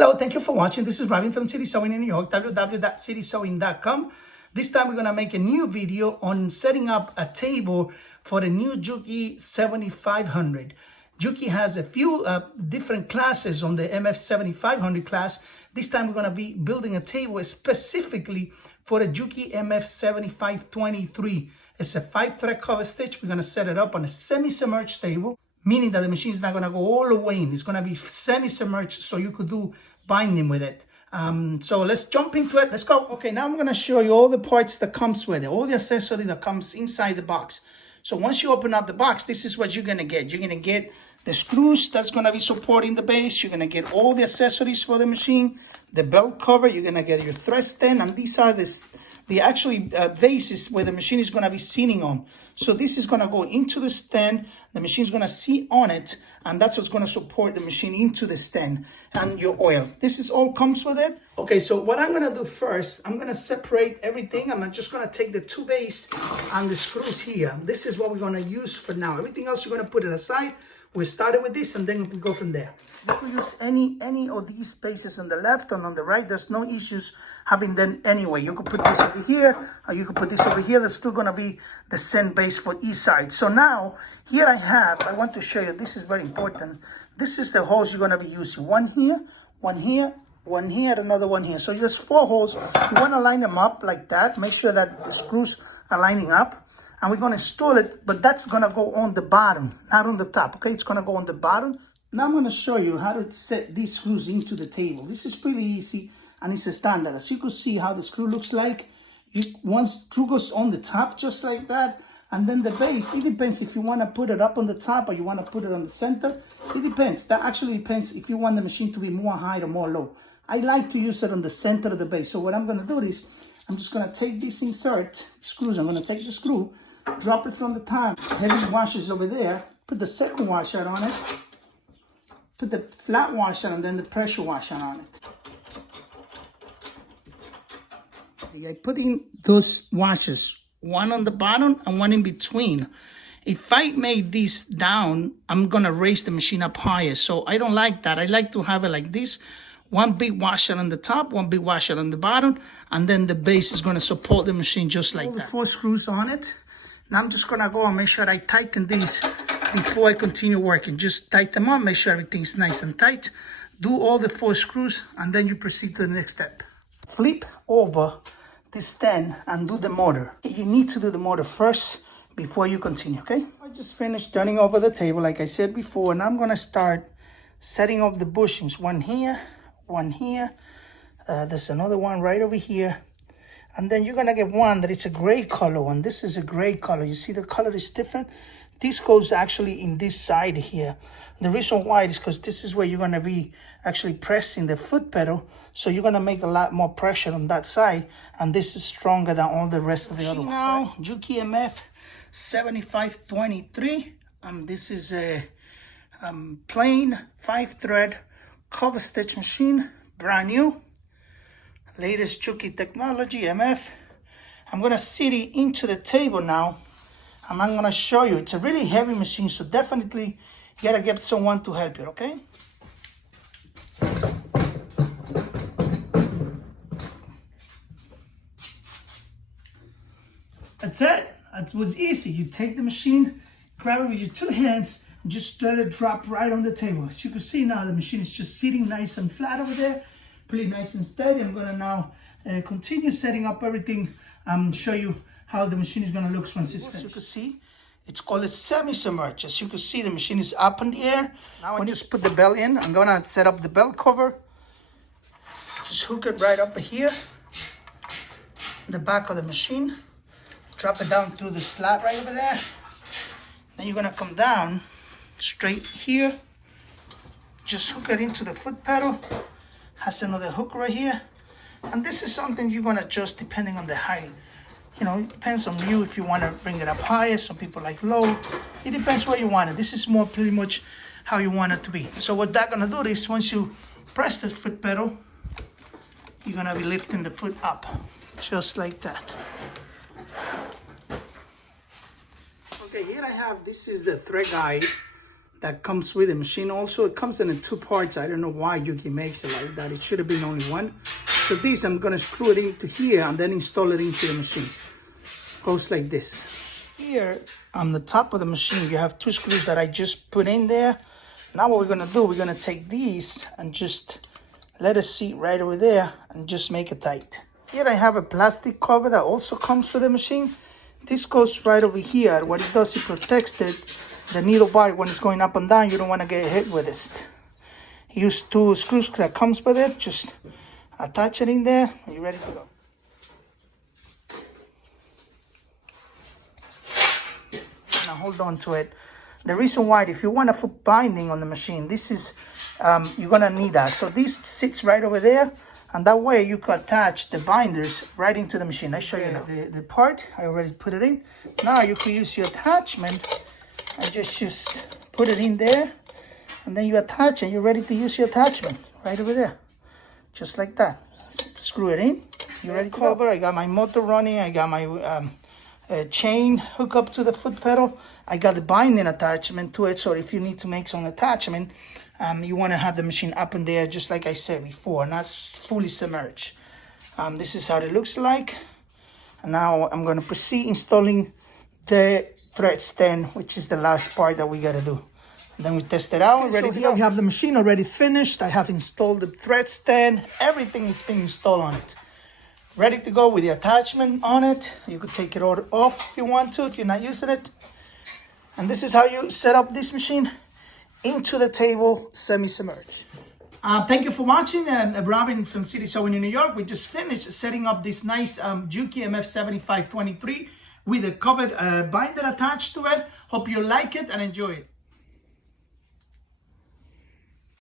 Hello, thank you for watching. This is Robin from City Sewing in New York, www.citysewing.com. This time we're going to make a new video on setting up a table for the new Juki 7500. Juki has a few different classes on the MF-7500 class. This time we're going to be building a table specifically for the Juki MF-7523. It's a 5-thread cover stitch. We're going to set it up on a semi-submerged table, meaning that the machine is not going to go all the way in. It's going to be semi-submerged so you could do binding with it. So let's jump into it. Let's go. Okay, now I'm going to show you all the parts that comes with it, all the accessory that comes inside the box. So once you open up the box, this is what you're going to get. You're going to get the screws that's going to be supporting the base. You're going to get all the accessories for the machine, the belt cover. You're going to get your thread stand, and these are the actually bases where the machine is going to be sitting on. So this is going to go into the stand. The machine is going to sit on it, and that's what's going to support the machine into the stand. And your oil. This is all comes with it. Okay, so what I'm going to do first, I'm going to separate everything. I'm just going to take the two bases and the screws here. This is what we're going to use for now. Everything else you're going to put it aside. We started with this, and then we go from there. You can use any of these bases on the left and on the right. There's no issues having them anyway. You could put this over here, or you could put this over here. That's still going to be the same base for each side. So now, here I want to show you, this is very important. This is the holes you're going to be using. One here, one here, one here, another one here. So there's 4 holes. You want to line them up like that. Make sure that the screws are lining up. And we're going to install it, but that's going to go on the bottom, not on the top, okay? It's going to go on the bottom. Now I'm going to show you how to set these screws into the table. This is pretty easy, and it's a standard. As you can see how the screw looks like, one screw goes on the top just like that, and then the base, it depends if you want to put it up on the top or you want to put it on the center. It depends. That actually depends if you want the machine to be more high or more low. I like to use it on the center of the base. So what I'm going to do is, I'm just going to take this insert screws. I'm going to take the screw, drop it from the top, heavy washers over there, put the second washer on it, put the flat washer and then the pressure washer on it. I put in those washers, one on the bottom and one in between. If I made this down, I'm gonna raise the machine up higher, so I don't like that. I like to have it like this. One big washer on the top, one big washer on the bottom, and then the base is gonna support the machine just like that. 4 screws on it. Now I'm just gonna go and make sure I tighten these before I continue working. Just tighten them up, make sure everything's nice and tight. Do all the 4 screws, and then you proceed to the next step. Flip over the stand and do the motor. You need to do the motor first before you continue, okay? I just finished turning over the table like I said before, and I'm gonna start setting up the bushings. One here, one here. There's another one right over here. And then you're gonna get one that it's a gray color one. This is a gray color. You see the color is different? This goes actually in this side here. The reason why is because this is where you're gonna be actually pressing the foot pedal. So you're gonna make a lot more pressure on that side. And this is stronger than all the rest of the other ones. Now, Juki MF-7523. This is a plain 5-thread cover stitch machine, brand new. Latest Juki technology, MF. I'm gonna sit it into the table now, and I'm gonna show you. It's a really heavy machine, so definitely you gotta get someone to help you, okay? That's it. That was easy. You take the machine, grab it with your 2 hands, and just let it drop right on the table. As you can see now, the machine is just sitting nice and flat over there. Pretty nice and steady. I'm gonna now continue setting up everything, show you how the machine is gonna look once it's finished. As you can see, it's called a semi-submerged. As you can see, the machine is up in the air. Now I just put the belt in. I'm gonna set up the belt cover. Just hook it right up here, the back of the machine. Drop it down through the slot right over there. Then you're gonna come down straight here. Just hook it into the foot pedal. Has another hook right here, and this is something you're gonna adjust depending on the height. You know, it depends on you if you want to bring it up higher. Some people like low. It depends where you want it. This is more pretty much how you want it to be. So what that's gonna do is once you press the foot pedal, you're gonna be lifting the foot up, just like that. Okay, here I have, this is the thread guide that comes with the machine also. It comes in 2 parts. I don't know why Juki makes it like that. It should have been only one. So this, I'm gonna screw it into here and then install it into the machine. Goes like this. Here on the top of the machine, you have 2 screws that I just put in there. Now what we're gonna do, we're gonna take these and just let it seat right over there and just make it tight. Here I have a plastic cover that also comes with the machine. This goes right over here. What it does, it protects the needle bar when it's going up and down. You don't want to get hit with it. Use 2 screws that comes with it. Just attach it in there and you're ready to go. Now hold on to it. The reason why, if you want a foot binding on the machine, this is, you're gonna need that. So this sits right over there, and that way you can attach the binders right into the machine. I show you now. The part, I already put it in. Now you can use your attachment and just put it in there, and then you attach it. You're ready to use your attachment right over there, just like that. Screw it in. You're ready to go. I got my motor running. I got my chain hook up to the foot pedal. I got the binding attachment to it, so if you need to make some attachment, you want to have the machine up in there, just like I said before, not fully submerged. This is how it looks like. And now I'm going to proceed installing the thread stand, which is the last part that we got to do. And then we test it out. Ready to go. We have the machine already finished. I have installed the thread stand. Everything is being installed on it. Ready to go with the attachment on it. You could take it all off if you want to, if you're not using it. And this is how you set up this machine into the table semi-submerged. Thank you for watching. Robin from City Sewing in New York. We just finished setting up this nice Juki MF-7523 with a covered binder attached to it. Hope you like it and enjoy it.